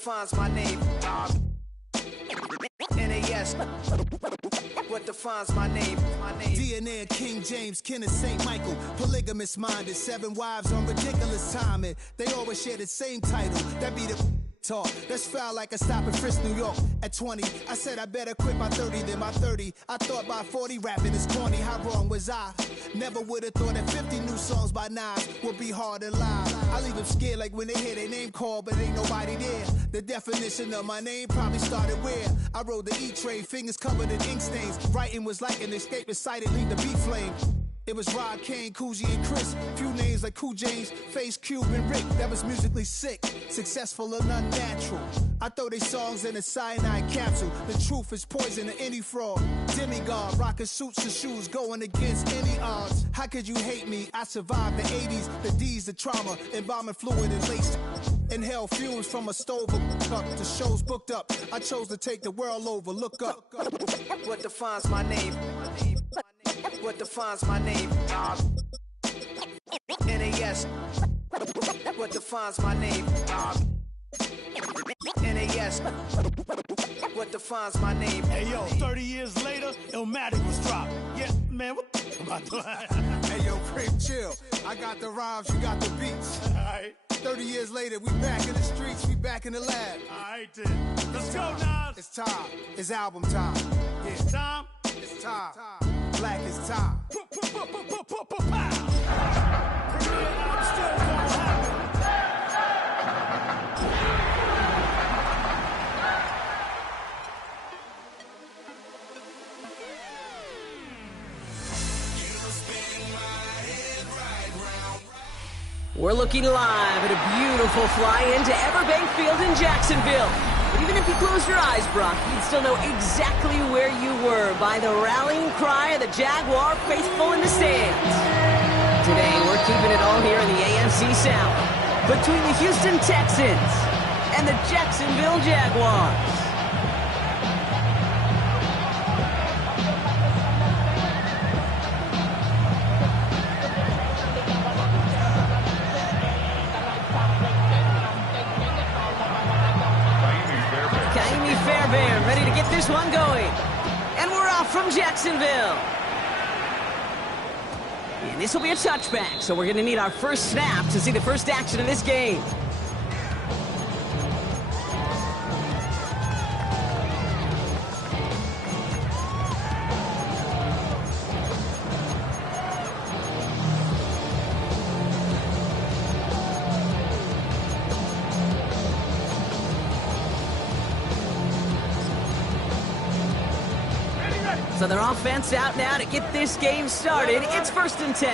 defines my name? NAS. What defines my name? DNA of King James, kin of St. Michael. Polygamous minded, 7 wives on ridiculous timing. They always share the same title. That be the talk. That's foul like a stop in Frisk, New York. At 20, I said I better quit by 30 than by 30. I thought by 40 rapping is corny. How wrong was I? Never would have thought that 50 new songs by Nas would be hard to lie. I leave them scared like when they hear their name called, but ain't nobody there. The definition of my name probably started where I rode the E-train, fingers covered in ink stains. Writing was like an escape inside it, leave the beat flame. It was Rod, Kane, Coogee, and Chris. Few names like Cool James, Face, Cube, and Rick. That was musically sick, successful and unnatural. I throw they songs in a cyanide capsule. The truth is poison to any fraud. Demigod, rocking suits and shoes, going against any odds. How could you hate me? I survived the 80s, the D's, the trauma, embalming fluid and laced. Inhale fumes from a stove up. The show's booked up. I chose to take the world over. Look up. What defines my name? What defines my name? NAS. What defines my name? NAS. What defines my name? Hey yo, 30 years later, Illmatic was dropped. Yeah, man, what about that? Hey yo, Prim, chill. I got the rhymes, you got the beats. Alright. 30 years later, we back in the streets, we back in the lab. Alright then. Let's go, Nas. It's time. It's album time. Yeah. Time? It's time. Black is time. We're looking live at a beautiful fly-in to Everbank Field in Jacksonville. But even if you close your eyes, Brock, you'd still know exactly where you were by the rallying cry of the Jaguar faithful in the stands. Today, we're keeping it all here in the AFC South between the Houston Texans and the Jacksonville Jaguars. Ready to get this one going. And we're off from Jacksonville. And this will be a touchback, so we're going to need our first snap to see the first action of this game. So their offense out now to get this game started. It's 1st and 10.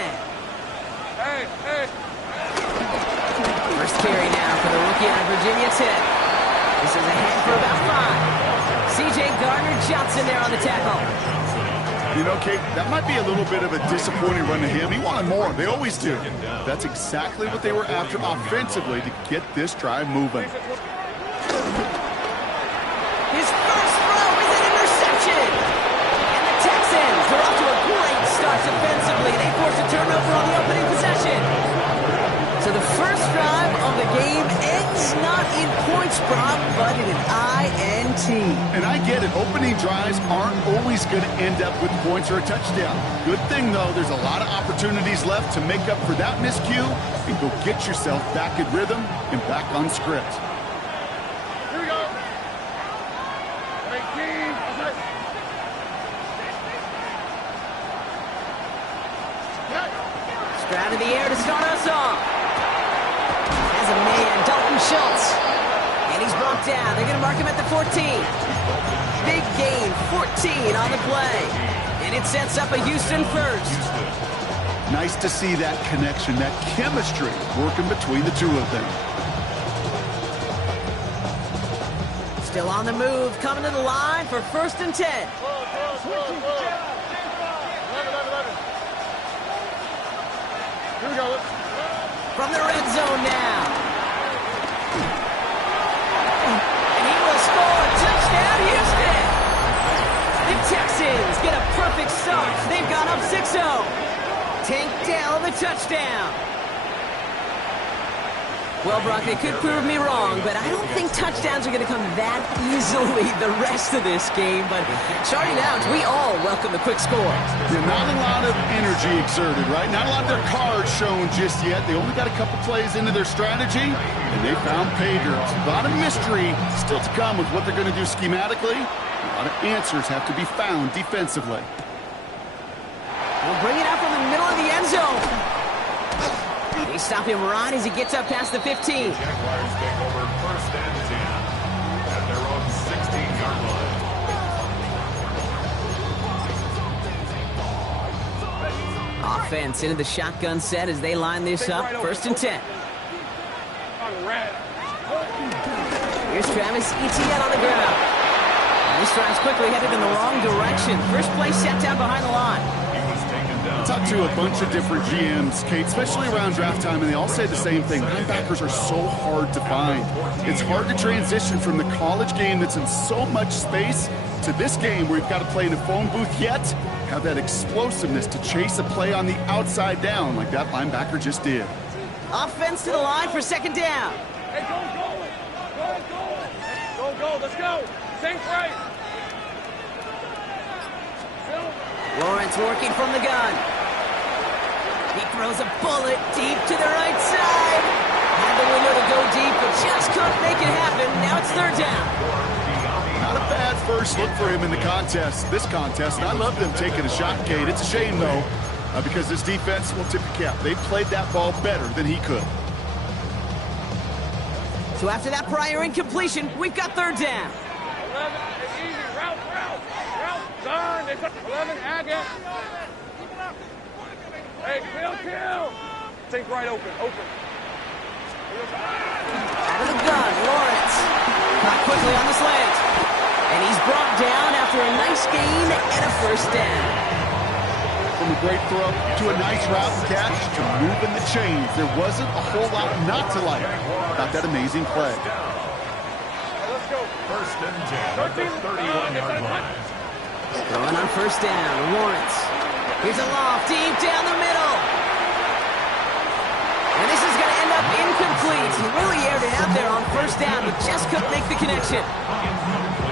First carry now for the rookie out of Virginia Tech. This is ahead for about 5. C.J. Gardner-Johnson there on the tackle. You know, Kate, that might be a little bit of a disappointing run to him. He wanted more. They always do. That's exactly what they were after offensively to get this drive moving. His first throw is an interception. They're off to a great start defensively. They force a turnover on the opening possession. So the first drive of the game ends not in points, Brock, but in an INT. And I get it. Opening drives aren't always going to end up with points or a touchdown. Good thing, though, there's a lot of opportunities left to make up for that miscue and go get yourself back in rhythm and back on script. Here we go. 18. Out of the air to start us off. As a man, Dalton Schultz. And he's brought down. They're going to mark him at the 14. Big gain, 14 on the play. And it sets up a Houston first. Nice to see that connection, that chemistry working between the two of them. Still on the move, coming to the line for 1st and 10. Here we go. From the red zone now. And he will score. Touchdown, Houston. The Texans get a perfect start. They've gone up 6-0. Tank Dell the touchdown. Well, Brock, they could prove me wrong, but I don't think touchdowns are going to come that easily the rest of this game. But starting out, we all welcome the quick score. Yeah, not a lot of energy exerted, right? Not a lot of their cards shown just yet. They only got a couple plays into their strategy, and they found pay dirt. A lot of mystery still to come with what they're going to do schematically. A lot of answers have to be found defensively. We'll bring it up from the middle of the end zone. They stop him right as he gets up past the 15. Jaguars take over 1st and 10 at their own 16-yard line. Offense into the shotgun set as they line this up. 1st and 10. Here's Travis Etienne on the ground. And this drive's quickly headed in the wrong direction. First play set down behind the line. Talked to a bunch of different GMs, Kate, especially around draft time, and they all say the same thing. Linebackers are so hard to find. It's hard to transition from the college game that's in so much space to this game where you've got to play in a phone booth, yet have that explosiveness to chase a play on the outside down like that linebacker just did. Offense to the line for 2nd down. Hey, go, let's go. Think right. Lawrence working from the gun. He throws a bullet deep to the right side. Had the window to go deep, but just couldn't make it happen. Now it's 3rd down. Not a bad first look for him in the this contest. And I love them taking a shot, Kate. It's a shame, though, because this defense will tip your cap. They played that ball better than he could. So after that prior incompletion, we've got 3rd down. 11, it's easy. Route. Turn. It's 11, Agate. Hey, kill. Think right, open. Out of the gun, Lawrence. Caught quickly on the slant. And he's brought down after a nice gain and a 1st down. From a great throw to a nice route catch to moving the chains. There wasn't a whole lot not to like about that amazing play. Let's go. 1st and 10 at the 31-yard line. Throwing on 1st down, Lawrence. Here's a loft deep down the middle. And this is going to end up incomplete. He really aired it out there on 1st down, but just couldn't make the connection.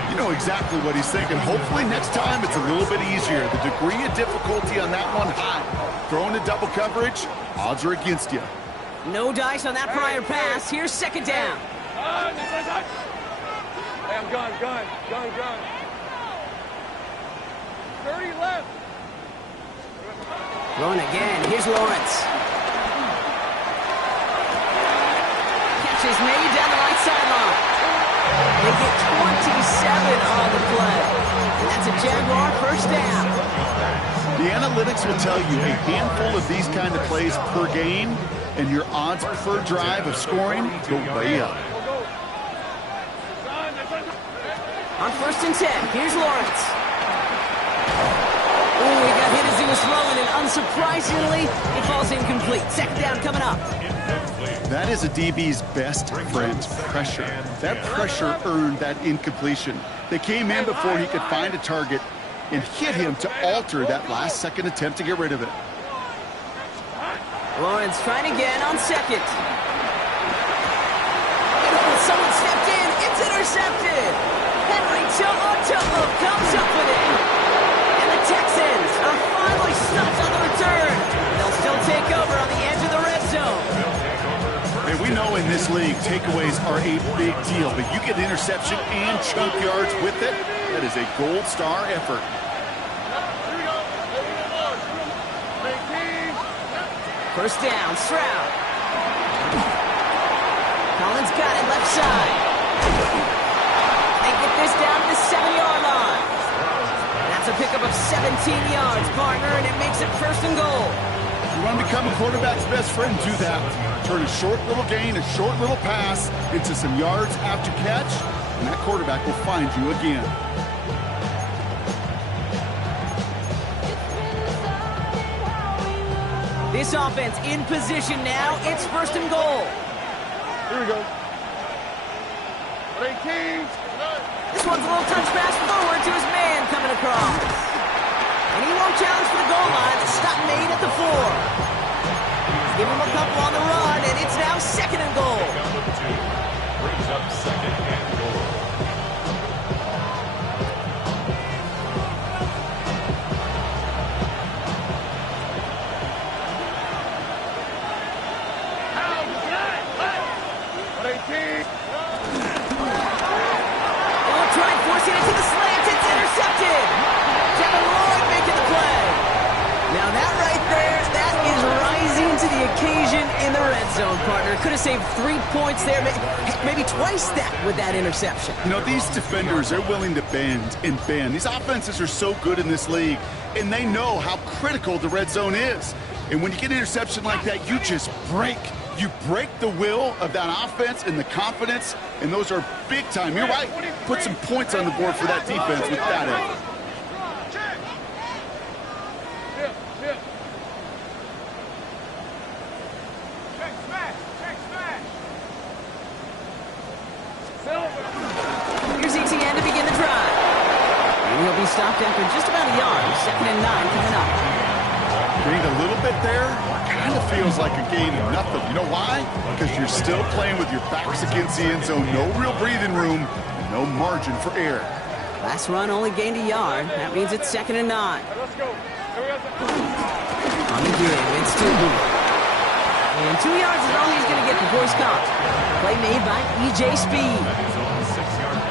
You know exactly what he's thinking. Hopefully next time it's a little bit easier. The degree of difficulty on that one high. Throwing to double coverage, odds are against you. No dice on that prior pass. Here's 2nd down. Hey, I'm gun. 30 left. Throwing again. Here's Lawrence. Catch is made down the right sideline. They get 27 on the play. And that's a Jaguar 1st down. The analytics will tell you a handful of these kind of plays per game, and your odds per drive of scoring go way up. On 1st and 10, here's Lawrence. Ooh, he got hit as he was throwing, and unsurprisingly, it falls incomplete. 2nd down coming up. That is a DB's best friend, pressure. That pressure earned that incompletion. They came in before he could find a target and hit him to alter that last-second attempt to get rid of it. Lawrence trying again on 2nd. Someone stepped in. It's intercepted. Henry To'o comes up with it. And the Texans are finally stopped on the return. They'll still take over on the edge of the red zone. And we know in this league, takeaways are a big deal. But you get interception and chunk yards with it, that is a gold star effort. First down, Stroud. Collins got it left side. They get this down to the 7-yard line. That's a pickup of 17 yards, partner, and it makes it 1st and goal. You want to become a quarterback's best friend, do that. Turn a short little gain, a short little pass into some yards after catch, and that quarterback will find you again. This offense in position now. It's 1st and goal. Here we go. This one's a little touch pass forward to his man coming across. And he won't challenge for the goal line. The stop made at the 4. Give him a couple on the run, and it's now 2nd and goal. occasion in the red zone, partner. Could have saved 3 points there, maybe twice that with that interception. You know, these defenders, they're willing to bend and bend. These offenses are so good in this league, and they know how critical the red zone is. And when you get an interception like that, you just break. You break the will of that offense and the confidence, and those are big time. You're right. Put some points on the board for that defense with that effort. Here's ETN to begin the drive. And he'll be stopped after just about a yard. 2nd and 9 coming up. Gained a little bit there. Kind of feels like a gain of nothing. You know why? Because you're still playing with your backs against the end zone. No real breathing room and no margin for error. Last run only gained a yard. That means it's 2nd and 9. Let's go. On the game, it's Tubu. And 2 yards is all he's going to get before he's stopped. Play made by E.J. Speed.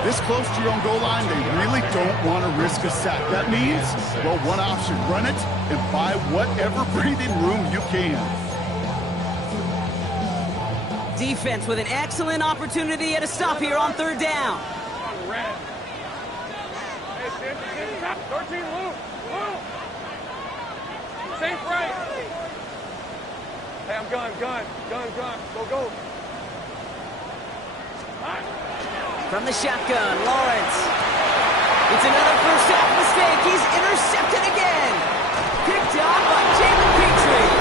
This close to your own goal line, they really don't want to risk a sack. That means, well, one option, run it and buy whatever breathing room you can. Defense with an excellent opportunity at a stop here on 3rd down. Hey, 13, Lou. Safe right. Hey, I'm gun. Go. From the shotgun, Lawrence. It's another first half mistake. He's intercepted again. Picked off by Jalen Petrie.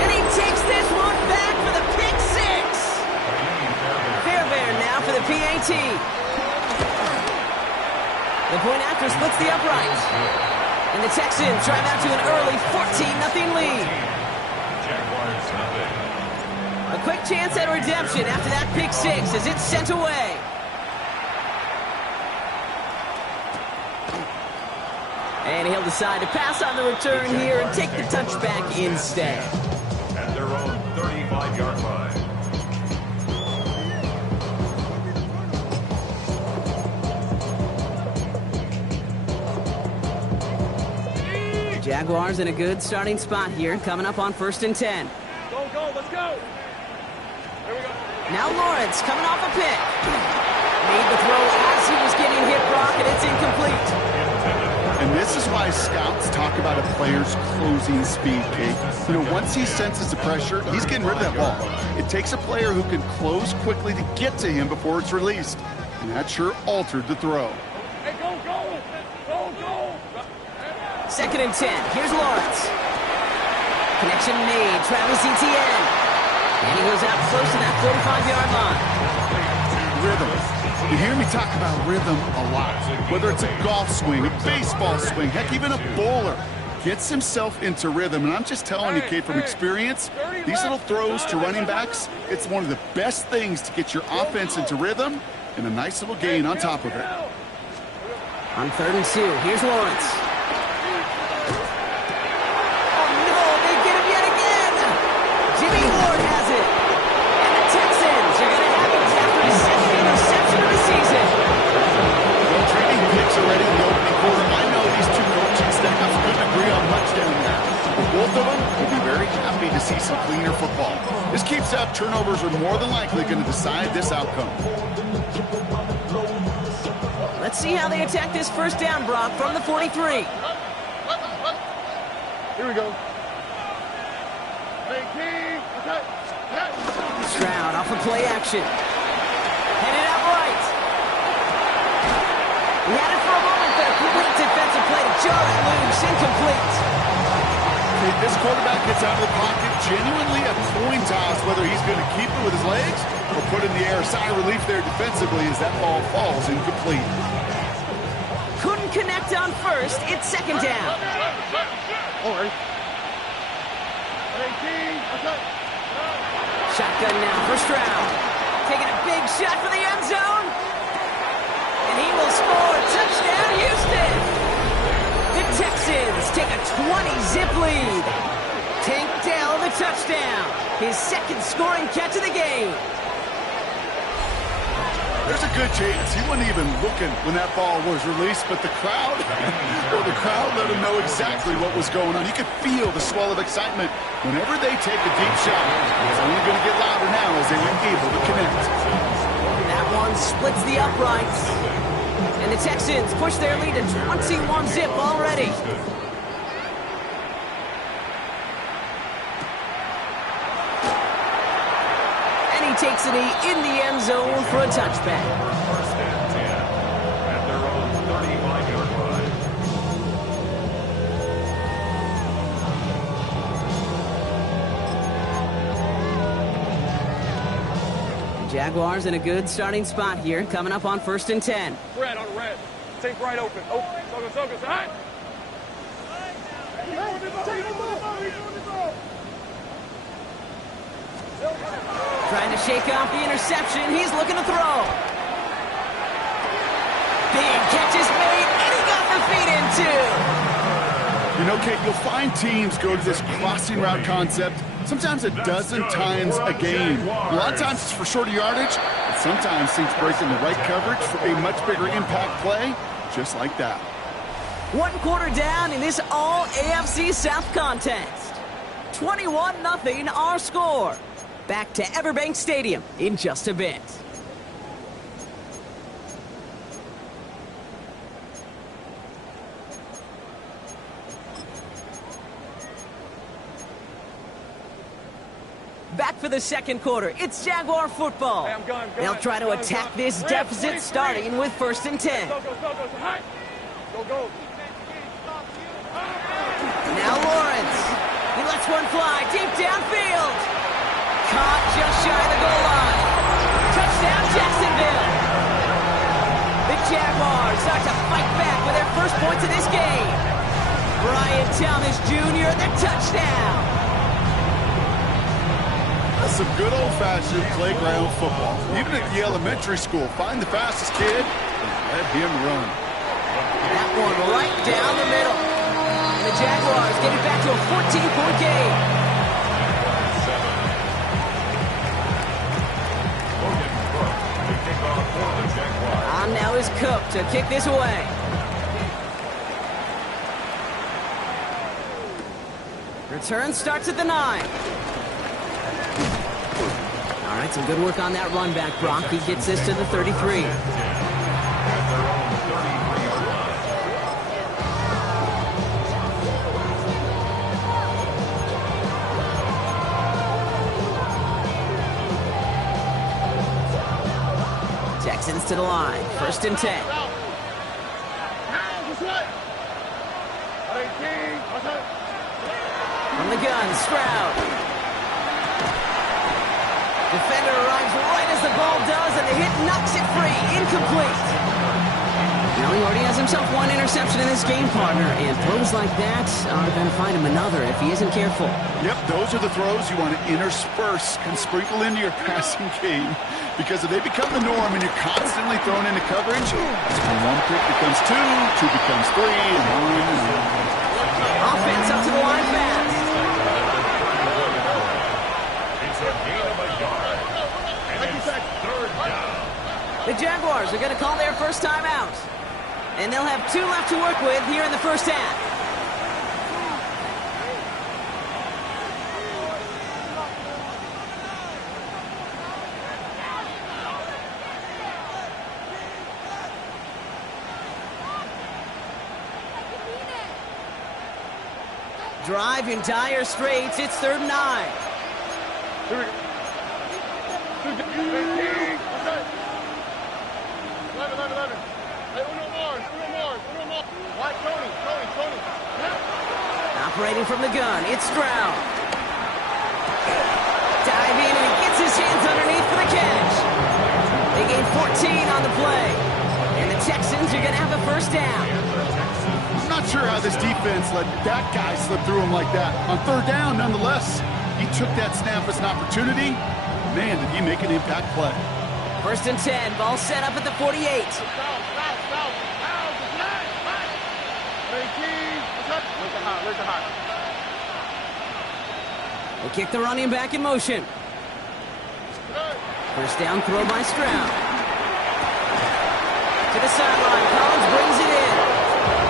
And he takes this one back for the pick six. Fairbairn now for the PAT. The point after splits the upright. And the Texans drive out to an early 14-0 lead. A quick chance at redemption after that pick six as it's sent away. And he'll decide to pass on the return here and take the touchback instead. At their own 35-yard line. Jaguars in a good starting spot here, coming up on 1st and 10. Go, let's go. There we go. Now Lawrence coming off a pick. Made the throw as he was getting hit, Brock, and it's incomplete. And this is why scouts talk about a player's closing speed, Kate. You know, once he senses the pressure, he's getting rid of that ball. It takes a player who can close quickly to get to him before it's released. And that sure altered the throw. Hey, go. 2nd and 10. Here's Lawrence. Connection made. Travis Etienne. And he goes out close to that 45-yard line. Rhythm. You hear me talk about rhythm a lot. Whether it's a golf swing, a baseball swing, heck, even a bowler gets himself into rhythm. And I'm just telling you, Kate, from experience, these little throws to running backs, it's one of the best things to get your offense into rhythm and a nice little gain on top of it. On 3rd and 2, here's Lawrence. Oh, no, they get him yet again. Jimmy Ward has it. And the Texans are going to have it after his 2nd interception of the season. Well, trading picks already in the opening quarter. I know these two coaching staffs couldn't agree on much down there. But both of them will be very happy to see some cleaner football. This keeps up. Turnovers are more than likely going to decide this outcome. Let's see how they attack this 1st down, Brock, from the 43. Here we go. Hey, King. Stroud off of play action. Headed out right. He had it for a moment, but a quick defensive play to jar it loose. Incomplete. If this quarterback gets out of the pocket, genuinely a coin toss whether he's going to keep it with his legs or put it in the air. Sigh of relief there defensively as that ball falls incomplete. Couldn't connect on 1st. It's 2nd down. All right. Hey, King. Shotgun now for Stroud. Taking a big shot for the end zone. And he will score. Touchdown, Houston. The Texans take a 20-zip lead. Tank Dell the touchdown. His 2nd scoring catch of the game. There's a good chance. He wasn't even looking when that ball was released, but the crowd, well, the crowd let him know exactly what was going on. You could feel the swell of excitement. Whenever they take a deep shot, it's only going to get louder now as they were able to connect. That one splits the uprights. And the Texans push their lead to 21-zip already. Takes a knee in the end zone for a touchback. First and 10 at their own 35-yard line. Jaguars in a good starting spot here, coming up on 1st and 10. Red on red. Take right open. Open. Soga. Hot. Trying to shake off the interception. He's looking to throw. Big catch is made, and he got the feet in too. You know, Kate, you'll find teams go to this crossing route concept sometimes a dozen times a game. A lot of times it's for shorter yardage, but sometimes teams break in the right coverage for a much bigger impact play, just like that. 1 quarter down in this all-AFC South contest. 21-0 our score. Back to Everbank Stadium in just a bit. Back for the second quarter. It's Jaguar football. Hey, I'm going. They'll try to attack this deficit starting with 1st and 10. Go. Now Lawrence. He lets one fly deep downfield. Caught just shy of the goal line. Touchdown, Jacksonville. The Jaguars start to fight back with their first points of this game. Brian Thomas Jr., the touchdown. That's some good old-fashioned playground football. Even at the elementary school, find the fastest kid and let him run. That one right down the middle. And the Jaguars get it back to a 14-point game. On now is Cook to kick this away. Return starts at the 9. All right, some good work on that run back, Brock. He gets this to the 33. Texans to the line. 1st and 10. From the gun, Stroud. Defender arrives right as the ball does, and the hit knocks it free. Incomplete. Now he already has himself one interception in this game, partner, and throws like that are going to find him another if he isn't careful. Yep, those are the throws you want to intersperse and sprinkle into your passing game, because if they become the norm and you're constantly thrown into coverage, that's when 1 pick becomes 2, 2 becomes 3, and on. Offense up to the line fast. It's a gain of a yard. And it's 3rd down. The Jaguars are going to call their first time out. And they'll have 2 left to work with here in the first half. Drive in dire straits. It's 3rd and 9. Here we go. 11. Hey, uno more. White, Tony. Operating from the gun, it's Stroud. Diving, and he gets his hands underneath for the catch. They gain 14 on the play. And the Texans are going to have a first down. I'm not sure how this defense let that guy slip through him like that. On 3rd down, nonetheless, he took that snap as an opportunity. Man, did he make an impact play. 1st and 10, ball set up at the 48. They kick the running back in motion. First down throw by Stroud. To the sideline, Collins brings it in.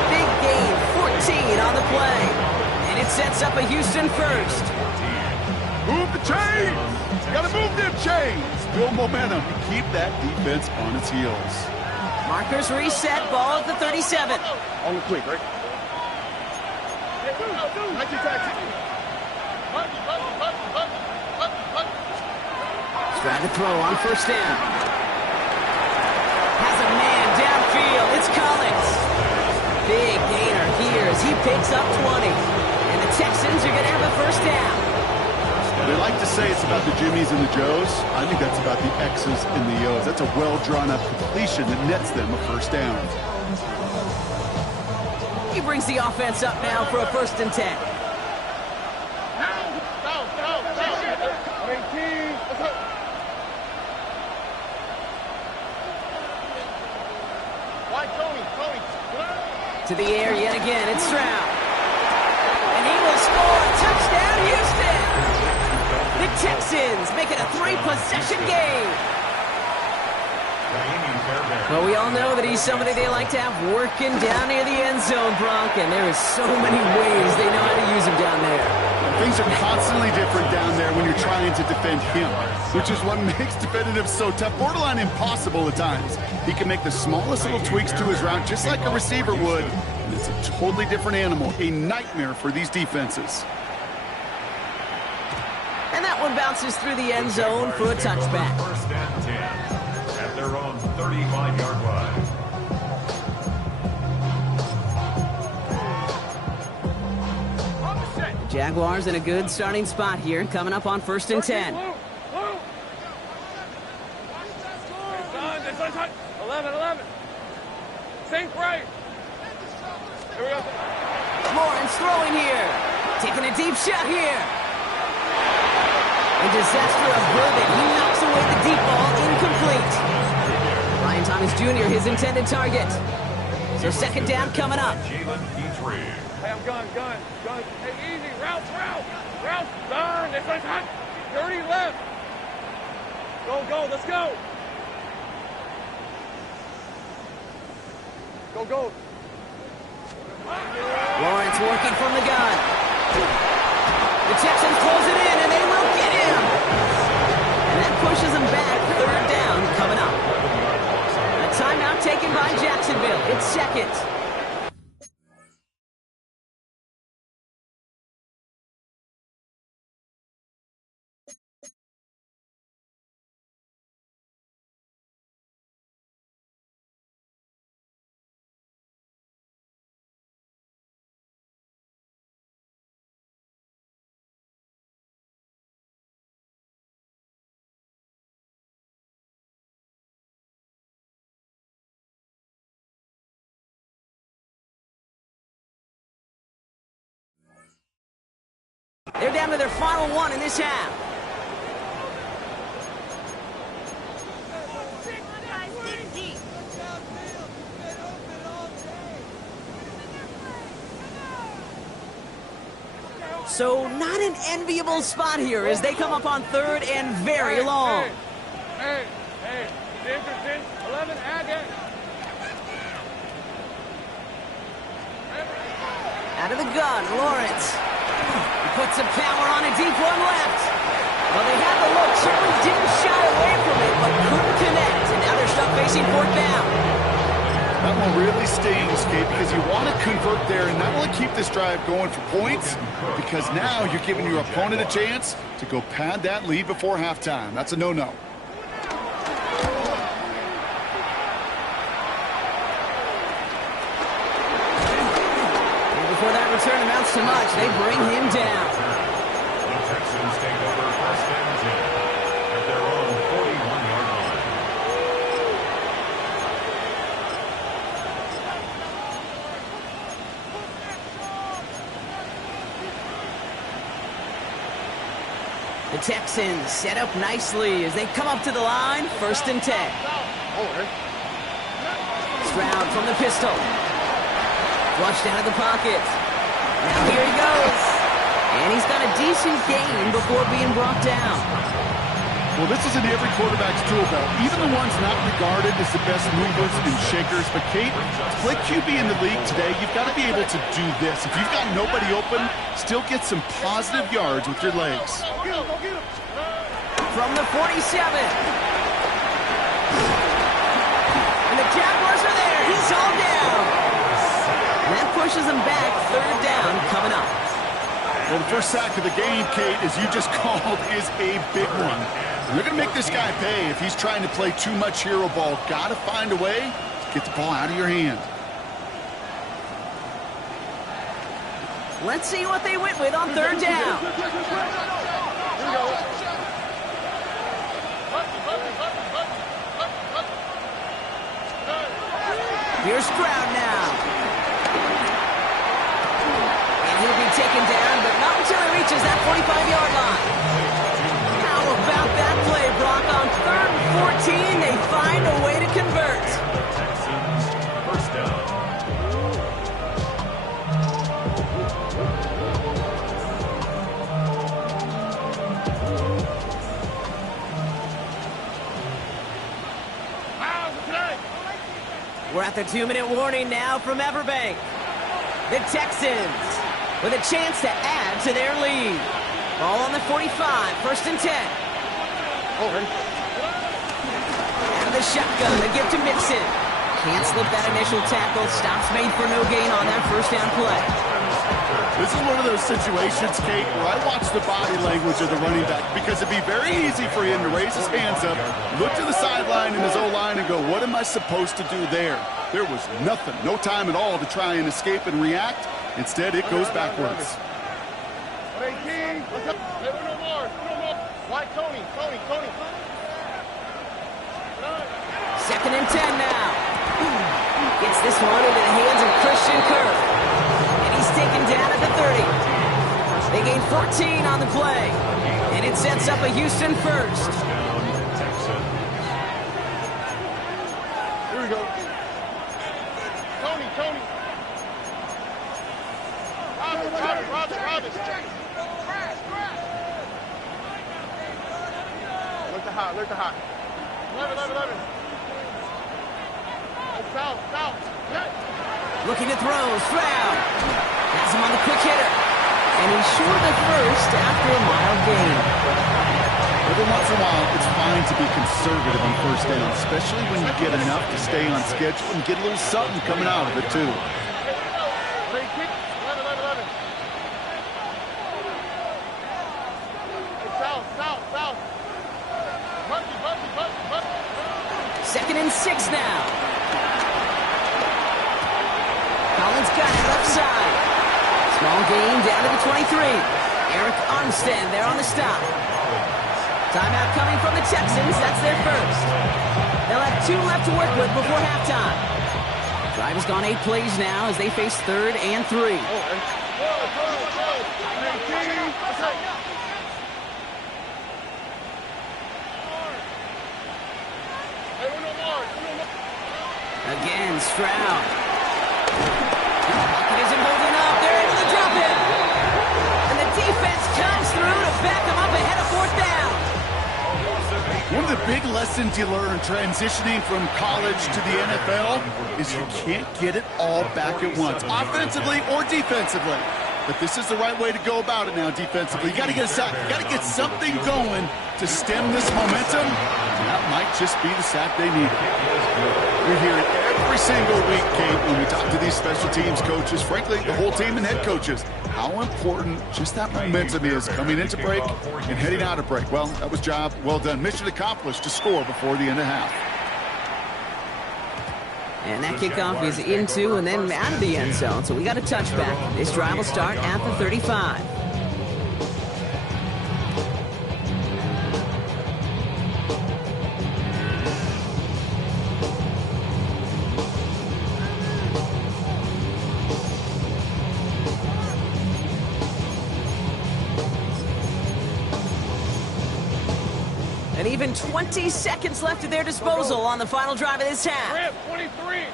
Big gain, 14 on the play. And it sets up a Houston first. Move the chains! Gotta move them chains! Build momentum and keep that defense on its heels. Markers reset, ball at the 37. On the quick, right? Trying to throw on first down. Has a man downfield. It's Collins. Big gainer here as he picks up 20. And the Texans are going to have a first down. They like to say it's about the Jimmies and the Joes. I think that's about the X's and the O's. That's a well-drawn-up completion that nets them a first down. He brings the offense up now for a 1st and 10. To the air yet again, it's Stroud. And he will score. Touchdown, Houston! The Texans make it a 3-possession game. Well, we all know that he's somebody they like to have working down near the end zone, Bronk, and there is so many ways they know how to use him down there. Things are constantly different down there when you're trying to defend him, which is what makes defending him so tough, borderline impossible at times. He can make the smallest little tweaks to his route just like a receiver would, and it's a totally different animal, a nightmare for these defenses. And that one bounces through the end zone for a touchback. 1st and 10 at their own 35-yard line. Jaguars in a good starting spot here, coming up on 1st and 10. 11. Sink right. Here we go. Lawrence throwing here. Taking a deep shot here. A disaster averted. He knocks away the deep ball, incomplete. Ryan Thomas Jr., his intended target. So 2nd down coming up. Jalen Petrie. Hey, I'm gun. Hey, easy. Route. Done. This one's hot. 30 left. Go. Let's go. Go. Lawrence working from the gun. The Texans close it in, and they will get him. And that pushes them back. 3rd down coming up. A timeout taken by Jacksonville. It's 2nd. They're down to their final one in this half. So not an enviable spot here as they come up on 3rd and very long. Hey. 11, add it. Out of the gun, Lawrence. He puts some power on a deep one left. Well, they had the look, certainly didn't shy away from it, but couldn't connect. And now they're stuck facing 4th down. That one really stings, Kate, because you want to convert there and not only keep this drive going for points, because now you're giving your opponent a chance to go pad that lead before halftime. That's a no-no. Before that return amounts to much, they bring him down. The Texans take over 1st and 10 at their own 41-yard line. The Texans set up nicely as they come up to the line, 1st and 10. Stroud from the pistol. Flushed out of the pocket. Now here he goes. And he's got a decent gain before being brought down. Well, this is in every quarterback's tool belt, even the ones not regarded as the best movers and shakers. But, Kate, to play QB in the league today, you've got to be able to do this. If you've got nobody open, still get some positive yards with your legs. From the 47. And the Jaguars are there. He's all down. That pushes him back. Third down coming up. Well, the first sack of the game, Kate, as you just called, is a big one. They're going to make this guy pay if he's trying to play too much hero ball. Got to find a way to get the ball out of your hand. Let's see what they went with on third down. Here's Stroud now. And he'll be taken down, but not until he reaches that 45-yard line. How about that play, Brock? On 3rd and 14, they find a way to convert. First down. We're at the 2-minute warning now from Everbank. The Texans with a chance to add to their lead. Ball on the 45, 1st and 10. Out of the shotgun, they give to Mixon. Can't slip that initial tackle. Stops made for no gain on that first down play. This is one of those situations, Kate, where I watch the body language of the running back because it'd be very easy for him to raise his hands up, look to the sideline in his O-line and go, what am I supposed to do there? There was nothing, no time at all to try and escape and react. Instead, it goes backwards. Hey, King. What's up? Hey, no more. Why, Tony? 2nd and 10 now. Gets this one into the hands of Christian Kirk. And he's taken down at the 30. They gain 14 on the play. And it sets up a Houston first. Here we go. Tony. Robin. Look to hot. 11. South. Looking to throw, Stroud. Has him on the quick hitter. And he's short of first after a mile gain. Every once in a while, it's fine to be conservative on first down, especially when you get enough to stay on schedule and get a little something coming out of it, too. Great kick. 11. South. Monkey. 2nd and 6 now. Collins got it left side. Small gain down to the 23. Eric Armstead there on the stop. Timeout coming from the Texans. That's their first. They'll have 2 left to work with before halftime. Drive has gone 8 plays now as they face 3rd and 3. Again, Stroud. Pocket isn't holding up. They're able to drop him. And the defense comes through to back him up ahead of 4th down. One of the big lessons you learn transitioning from college to the NFL is you can't get it all back at once, offensively or defensively. But this is the right way to go about it now defensively. You got to get a sack. You got to get something going to stem this momentum. And that might just be the sack they need. We hear it every single week, Kate, when we talk to these special teams coaches, frankly, the whole team and head coaches, how important just that momentum is coming into break and heading out of break. Well, that was job well done. Mission accomplished to score before the end of half. And that kickoff is into and then out of the end zone. So we got a touchback. This drive will start at the 35. And even 20 seconds left at their disposal on the final drive of this half. 23.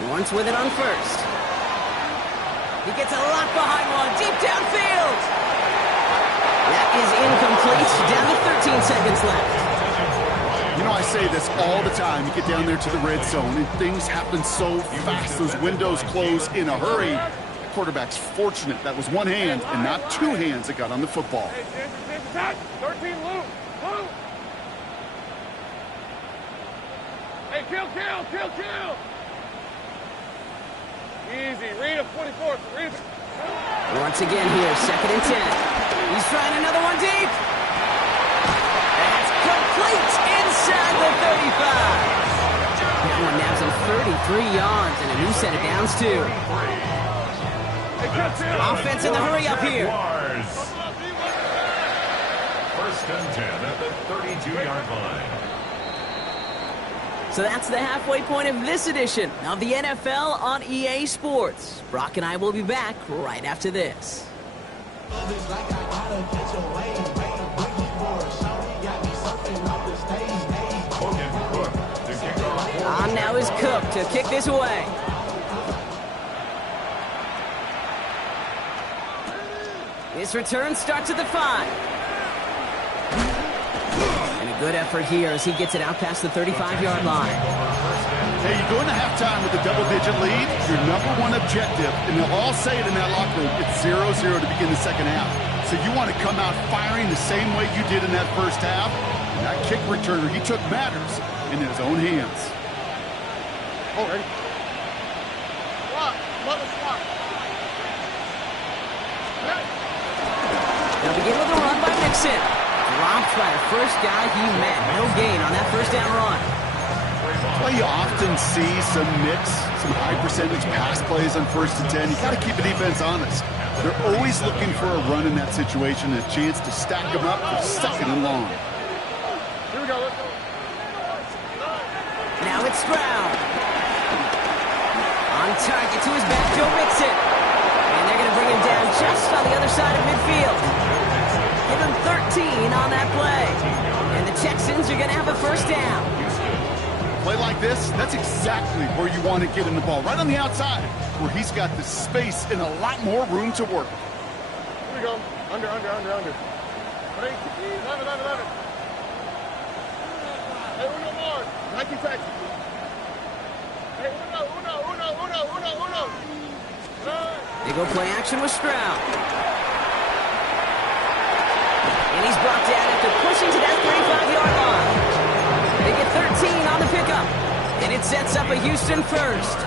No. Me. Lawrence with it on first. He gets a lot behind one, deep downfield. That is incomplete. Down to 13 seconds left. You know, I say this all the time. You get down there to the red zone, and things happen so fast. Those windows close in a hurry. The quarterback's fortunate that was one hand and not two hands that got on the football. 13 loop. Hey, kill. Easy. Read him, 24th. Read him. Once again here, 2nd and 10. He's trying another one deep. That's complete inside the 35. That one nabs him 33 yards and a new set of downs, too. Offense in the hurry up here. First and 10 at the 32-yard line. So that's the halfway point of this edition of the NFL on EA Sports. Brock and I will be back right after this. On now is Cook to kick this away. This return starts at the 5. And a good effort here as he gets it out past the 35-yard line. Hey, you go into halftime with a double-digit lead, your number one objective, and they'll all say it in that locker room, it's 0-0 to begin the second half. So you want to come out firing the same way you did in that first half. And that kick returner, he took matters in his own hands. Oh, ready? Swat. They'll begin with a run by Mixon. Dropped by the first guy he met. No gain on that first down run. Well, you often see some mix, some high percentage pass plays on 1st and 10. You got to keep the defense honest. They're always looking for a run in that situation, a chance to stack them up for 2nd and long. Here we go, let's go. Now it's Stroud. On target to his back, Joe Mixon. And they're going to bring him down just on the other side of midfield. Give him 13 on that play. And the Texans are going to have a first down. Play like this, that's exactly where you want to get in the ball. Right on the outside, where he's got the space and a lot more room to work. Here we go. Under. Ready? 11. Hey, uno more. Nike Texas. Hey, uno. They go play action with Stroud. And he's brought down after pushing to that 35-yard line. They get 13 on the pickup. And it sets up a Houston first.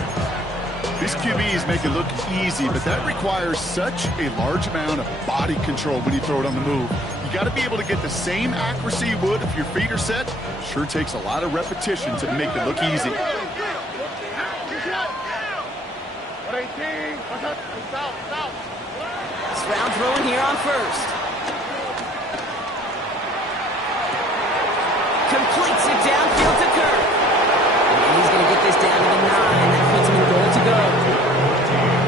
These QBs make it look easy, but that requires such a large amount of body control when you throw it on the move. You got to be able to get the same accuracy you would if your feet are set. Sure takes a lot of repetition to make it look easy. Stroud throwing here on first. Completes it downfield to Kirk. And he's going to get this down to the 9. That puts him in goal to go.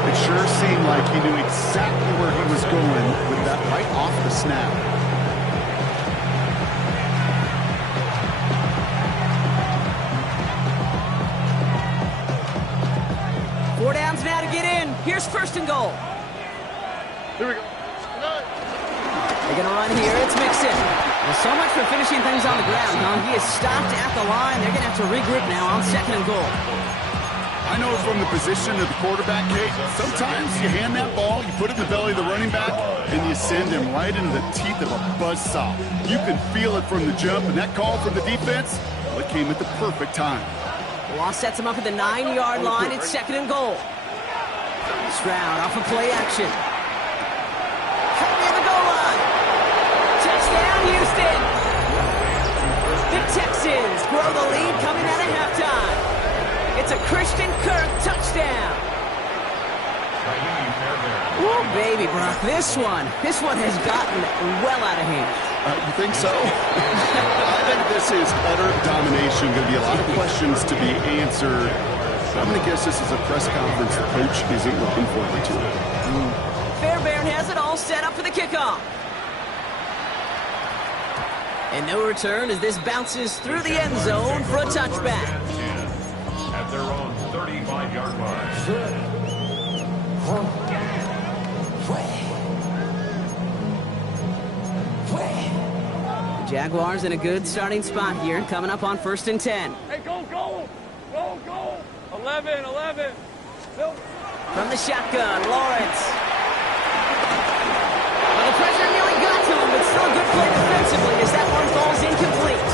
It sure seemed like he knew exactly where he was going with that right off the snap. Four downs now to get in. Here's 1st and goal. Here we go. They're going to run here. It's Mixon. Well, so much for finishing things on the ground, huh? He is stopped at the line. They're going to have to regroup now on 2nd and goal. I know from the position of the quarterback, Kate, sometimes you hand that ball, you put it in the belly of the running back, and you send him right into the teeth of a buzzsaw. You can feel it from the jump, and that call from the defense, well, it came at the perfect time. Law sets him up at the 9-yard line. It's 2nd and goal. Stroud off of play action. Near the goal line. Touchdown, Houston. The Texans grow the lead coming out of halftime. It's a Christian Kirk touchdown. Oh, baby, Brock, this one has gotten well out of hand. You think so? I think this is utter domination. Going to be a lot of questions to be answered. I'm going to guess this is a press conference the coach isn't looking forward to. Fairbairn has it all set up for the kickoff. And no return as this bounces through the end zone for a touchback. At their own 35-yard line. Jaguars in a good starting spot here, coming up on 1st and 10. Hey, go, go! Go, go! 11, 11. Still. From the shotgun, Lawrence. Well, the pressure nearly got to him, but still a good play defensively as that one falls incomplete.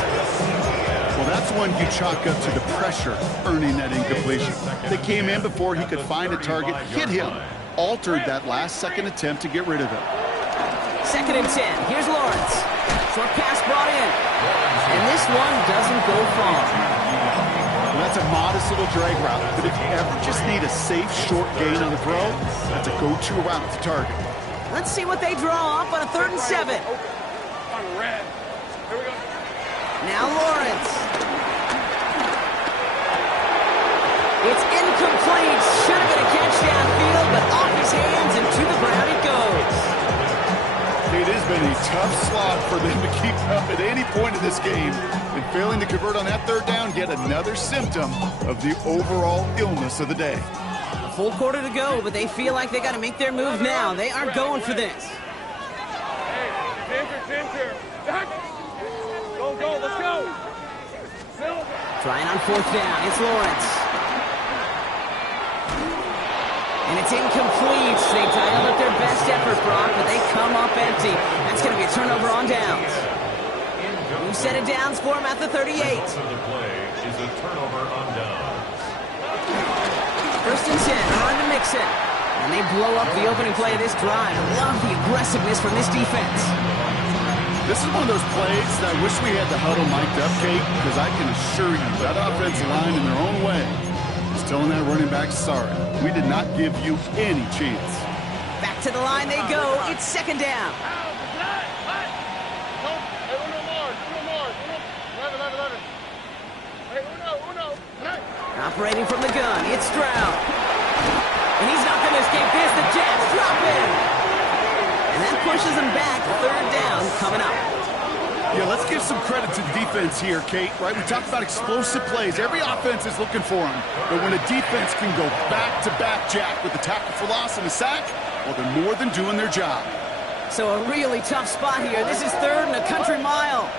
Well, that's one you chalk up to the pressure earning that incompletion. They came in before he could find a target, hit him, altered that last-second attempt to get rid of it. 2nd and 10. Here's Lawrence. Short pass brought in. And this one doesn't go far. Well, that's a modest little drag route, but if you ever just need a safe, short gain on the throw, that's a go-to route to target. Let's see what they draw up on a 3rd and 7. On red. Here we go. Now Lawrence. It's incomplete. Should have been a catch downfield, but off his hands and to the ground it goes. It has been a tough slog for them to keep up at any point in this game. And failing to convert on that 3rd down, yet another symptom of the overall illness of the day. A full quarter to go, but they feel like they got to make their move now. They are going for this. Hey, Ginger. Go, go, let's go. Still. Trying on 4th down. It's Lawrence. And it's incomplete. They dialed up their best effort, Brock, but they come up empty. That's going to be a turnover on downs. New set of downs for him at the 38. The play is a turnover on down. 1st and 10, on to Mixon. And they blow up the opening play of this drive. I love the aggressiveness from this defense. This is one of those plays that I wish we had the huddle mic'd up, Kate, because I can assure you that offensive line in their own way is telling that running back, sorry, we did not give you any chance. Back to the line they go. It's 2nd down. Operating from the gun, it's Stroud. And he's not going to escape this. The Jets drop him. And that pushes him back. 3rd down coming up. Yeah, let's give some credit to the defense here, Kate, right? We talked about explosive plays. Every offense is looking for them. But when a defense can go back-to-back, Jack, with a tackle for loss and a sack, well, they're more than doing their job. So a really tough spot here. This is 3rd and a country mile.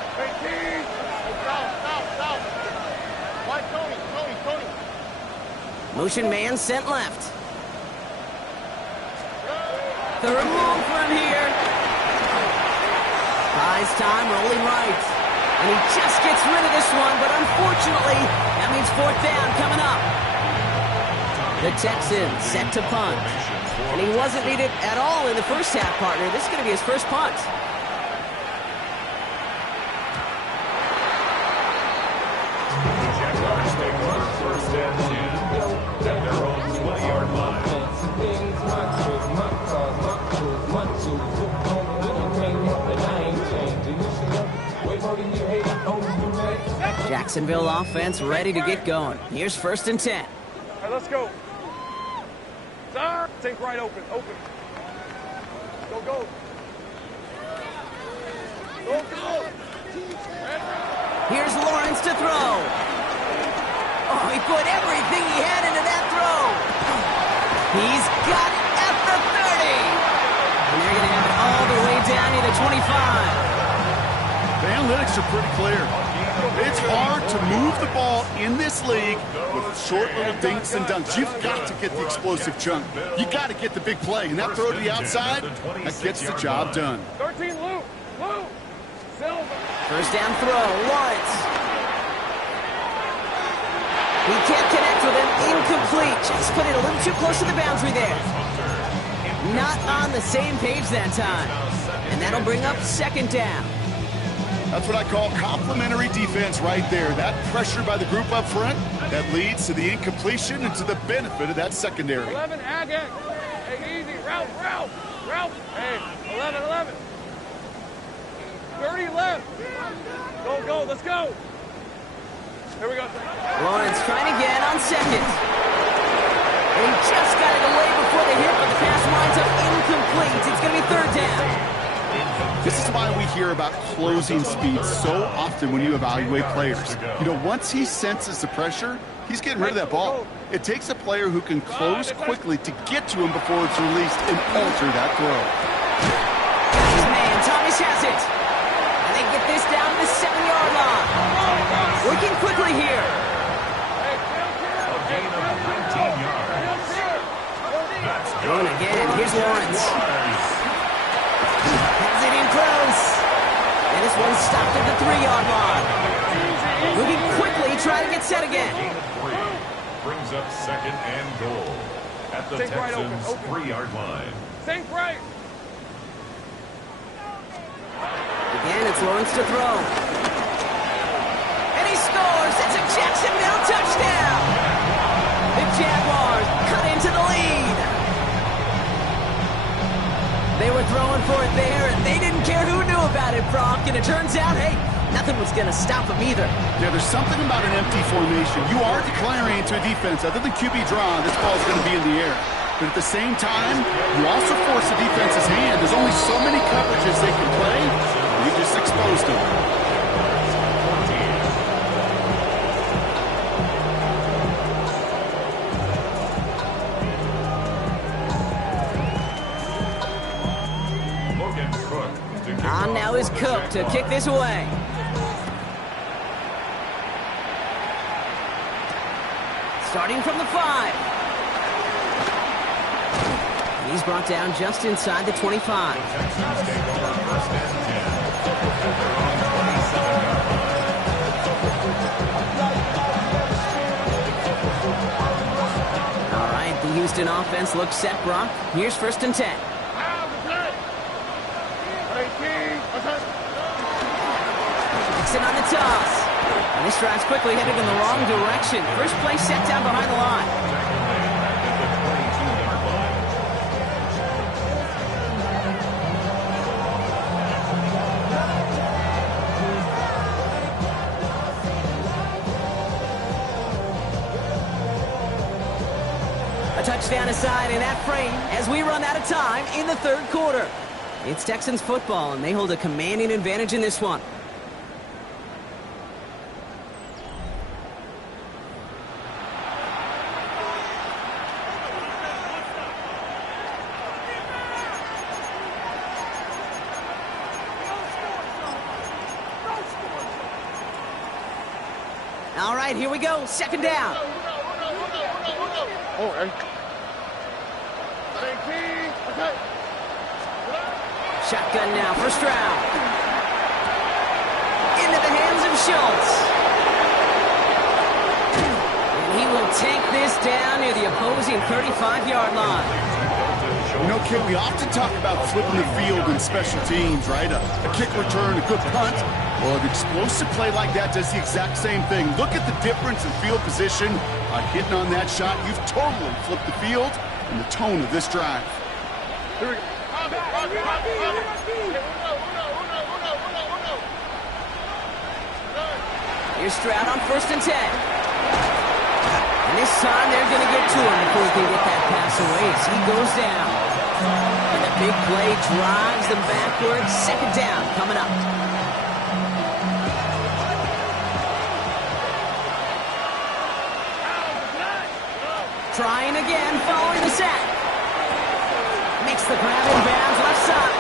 Motion man sent left. 3rd and long for him here. Buys time, rolling right. And he just gets rid of this one, but unfortunately, that means 4th down coming up. The Texans set to punt. And he wasn't needed at all in the first half, partner. This is going to be his first punt. The Jaguars take over 1st and 10 at their own 20-yard line. Jacksonville offense ready to get going. Here's 1st and 10. All right, let's go. Take right open, open. Go, go. Go, go. Here's Lawrence to throw. Oh, he put everything he had into that throw. He's got it at the 30. And they're going to have it all the way down to the 25. The analytics are pretty clear. It's hard to move the ball in this league with short little dinks and dunks. You've got to get the explosive chunk. You got to get the big play. And that throw to the outside, that gets the job done. 13, Lou. Silver. 1st down throw, Lawrence. He can't connect with him. Incomplete. Just put it a little too close to the boundary there. Not on the same page that time. And that'll bring up 2nd down. That's what I call complementary defense right there. That pressure by the group up front, that leads to the incompletion and to the benefit of that secondary. 11, Agag. Hey, easy. Ralph. Hey, 11. 30 left. Go, let's go. Here we go. Lawrence trying again on 2nd. And he just got it away before the hit, but the pass winds up incomplete. It's going to be 3rd down. This is why we hear about closing speed so often when you evaluate players. You know, once he senses the pressure, He's getting rid of that ball. It takes a player who can close quickly to get to him before it's released and alter that throw. His man, Thomas has it. And they get this down to the 7-yard line. Working quickly here. A gain of 19 yards. That's good. And again, here's Lawrence. Has it in close. And this one stopped at the 3-yard line. Moving quickly, trying to get set again. Gain of 3 brings up 2nd and goal at the Texans' 3-yard line. Think right. Again, it's Lawrence to throw. And he scores. It's a Jacksonville touchdown. The Jaguars cut into the lead. They were throwing for it there, and they didn't care who knew about it, Brock. And it turns out, hey, nothing was going to stop them either. Yeah, there's something about an empty formation. You are declaring to a defense, other than QB draw, this ball's going to be in the air. But at the same time, you also force the defense's hand. There's only so many coverages they can play. You just exposed them. On now is Cook to kick this away. Starting from the 5. He's brought down just inside the 25. All right, the Houston offense looks set, Brock. Here's 1st and 10. Nixon on the toss. And this drive's quickly headed in the wrong direction. First play set down behind the line. A touchdown aside in that frame as we run out of time in the 3rd quarter. It's Texans football, and they hold a commanding advantage in this one. All right, here we go. 2nd down. Shotgun now, 1st round. Into the hands of Schultz. And he will take this down near the opposing 35-yard line. You know, kid, we often talk about flipping the field in special teams, right? A kick return, a good punt. Well, an explosive play like that does the exact same thing. Look at the difference in field position. Hitting on that shot, you've totally flipped the field and the tone of this drive. Here we go. Here's Stroud on 1st and 10. And this time they're going to get to him before he can get that pass away as he goes down. And the big play drives them backwards. 2nd down coming up. Trying again, following the sack. Makes the grab in bounds left side.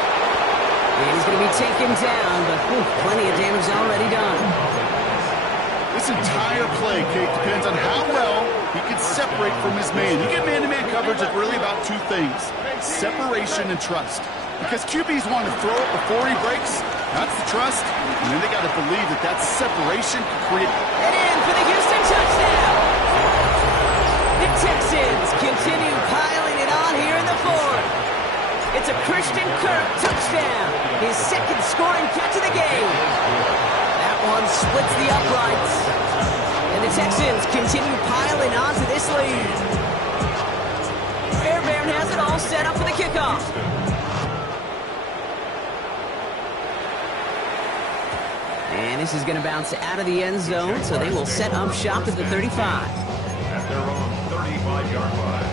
And he's going to be taken down, but plenty of damage already done. This entire play, Kate, depends on how well he can separate from his man. You get man-to-man coverage, it's really about 2 things: separation and trust. Because QBs want to throw it before he breaks. That's the trust. And then they got to believe that that separation can create... And in for the Houston touchdown. The Texans continue piling it on here in the 4th. It's a Christian Kirk touchdown. His 2nd scoring catch of the game. That one splits the uprights. And the Texans continue piling on to this lead. Fairbairn has it all set up for the kickoff. And this is going to bounce out of the end zone, so they will set up shop at the 35. At their own 35-yard line.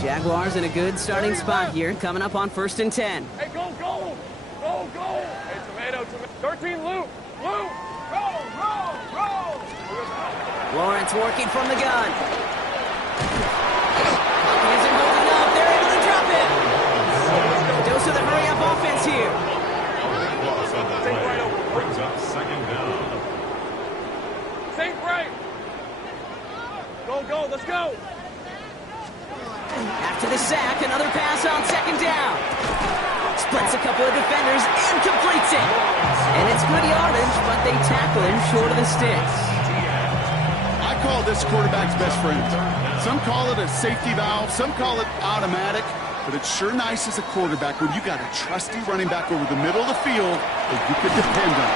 Jaguars in a good starting spot here, coming up on 1st and 10. Hey, go, go! Go, go! Hey, tomato, tomato. 13 loop. Loop. Roll. Lawrence working from the gun. Bucky isn't holding up. They're able to drop it. Dose of the hurry-up offense here. Loss on the play brings up second down. Safe right. Go. Let's go. After the sack, another pass on second down. Splits a couple of defenders and completes it. And it's good yardage, but they tackle him short of the sticks. I call this quarterback's best friend. Some call it a safety valve, some call it automatic, but it's sure nice as a quarterback when you got a trusty running back over the middle of the field that you could depend on.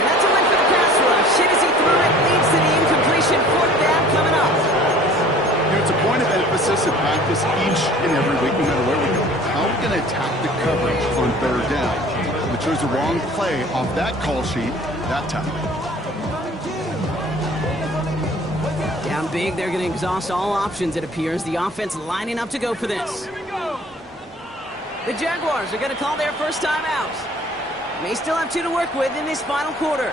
And that's a win for the pass rush. Hit as he threw it, leads to the incompletion. Fourth down coming up. It's a point of emphasis in practice each and every week, no matter where we go. How are we going to attack the coverage on third down? We chose the wrong play off that call sheet that time. Down big, they're going to exhaust all options, it appears. The offense lining up to go for this. The Jaguars are going to call their first time out. May still have 2 to work with in this final quarter.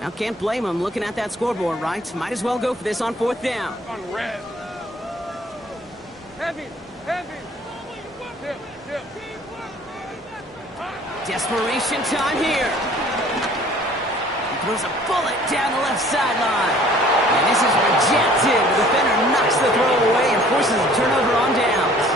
Now, can't blame him looking at that scoreboard, right? Might as well go for this on fourth down. On red. Heavy. Tip. Desperation time here. He throws a bullet down the left sideline. And this is rejected. The defender knocks the throw away and forces a turnover on downs.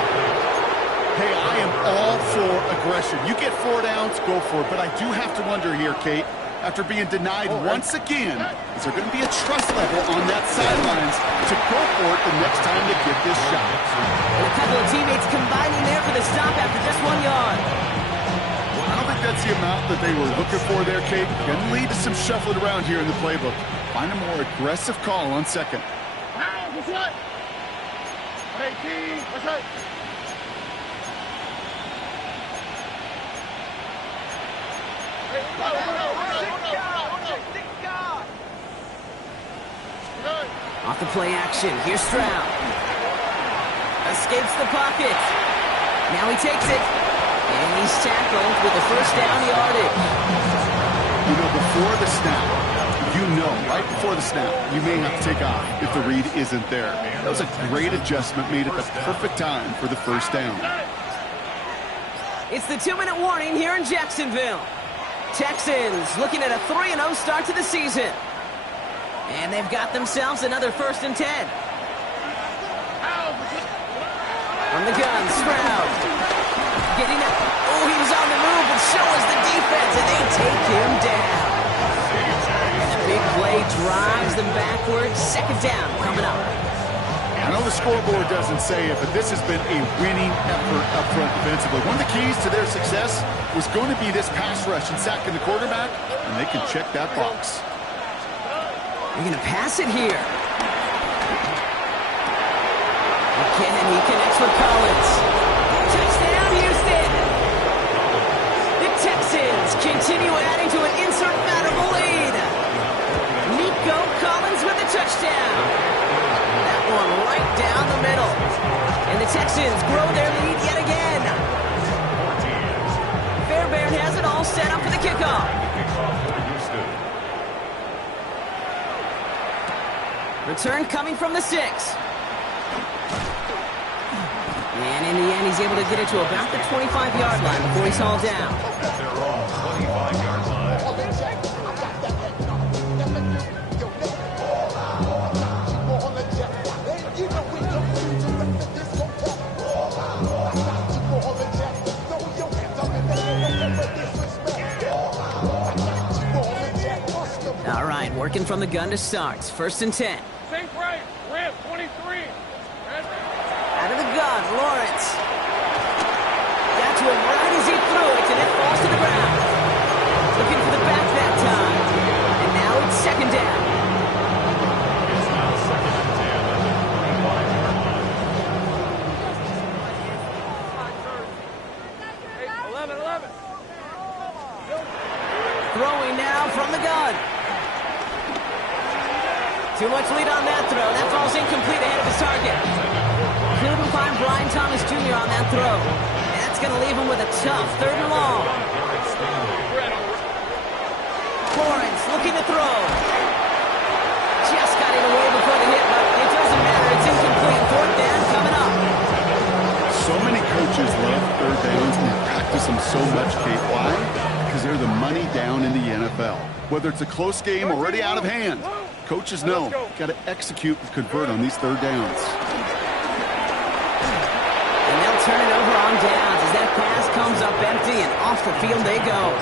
Hey, I am all for aggression. You get 4 downs, go for it. But I do have to wonder here, Kate, after being denied once again, is there going to be a trust level on that sidelines to go for it the next time they get this shot? And a couple of teammates combining there for the stop after just 1 yard. I don't think that's the amount that they were looking for there, Kate. Can lead to some shuffling around here in the playbook. Find a more aggressive call on second. What's right? Hey, T. What's right? Off the play action, here's Stroud. Escapes the pocket. Now he takes it. And he's tackled with the first down yardage. You know, before the snap, right before the snap, you may have to take off if the read isn't there. That was a great adjustment made at the perfect time for the first down. It's the 2-minute warning here in Jacksonville. Texans looking at a 3-0 start to the season. And they've got themselves another 1st and 10. From the gun, Stroud. Getting up. Oh, he was on the move, but so was the defense, and they take him down. And the big play drives them backwards. Second down coming up. I know the scoreboard doesn't say it, but this has been a winning effort up front defensively. One of the keys to their success was going to be this pass rush and sacking the quarterback, and they can check that box. They're going to pass it here. McKinnon, he connects with Collins. Touchdown, Houston! The Texans continue adding to an insurmountable lead. Nico Collins with the touchdown. That one right down the middle. And the Texans grow their lead yet again. Fairbairn has it all set up for the kickoff. Return coming from the 6. And in the end, he's able to get it to about the 25-yard line before he's hauled down. At their own 25-yard line. All right, working from the gun to start. 1st and 10. Safe right. Rip, 23. Out of the gun, Lawrence. Got to him right as he threw it, and it falls to the ground. Looking for the back that time. And now it's second down. It's now 2nd and 10 at the 25-yard line. Hey, 11. Too much lead on that throw. That falls incomplete ahead of his target. Couldn't find Brian Thomas Jr. on that throw. And that's going to leave him with a tough 3rd and long. Lawrence looking to throw. Just got it away before the hit, but it doesn't matter. It's incomplete. 4th down coming up. So many coaches love 3rd downs and they practice them so much, Kate. Why? Because they're the money down in the NFL. Whether it's a close game already out of hand, coaches know got to execute and convert on these 3rd downs. And they'll turn it over on downs as that pass comes up empty and off the field they go.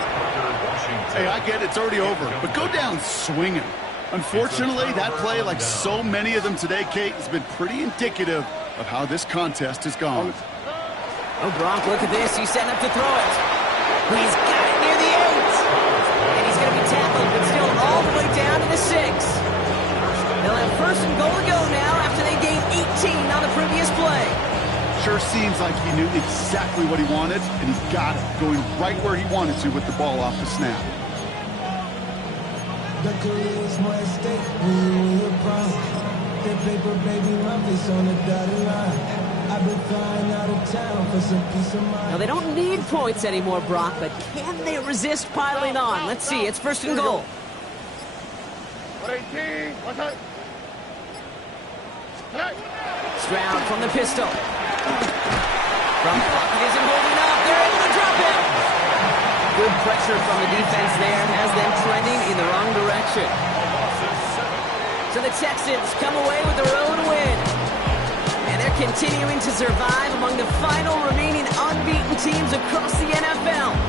Hey, I get it's already over, but go down swinging. Unfortunately, that play, like so many of them today, Kate, has been pretty indicative of how this contest has gone. Oh, Gronk, look at this. He's setting up to throw it. He's got it near the 8. And he's going to be tackled, but still all the way down to the 6. They'll have 1st and goal to go now after they gained 18 on the previous play. Sure seems like he knew exactly what he wanted, and he got it, going right where he wanted to with the ball off the snap. The career's more at stake when you're proud. That paper, baby, my face on the dotted line. I've been flying out of town for some peace of mind. Now, they don't need points anymore, Brock, but can they resist piling on? Let's see. It's 1st and goal. 18, what's that? Stroud from the pistol. From the pocket isn't holding up. They're able to drop it. Good pressure from the defense there has them trending in the wrong direction. So the Texans come away with their own win. And they're continuing to survive among the final remaining unbeaten teams across the NFL.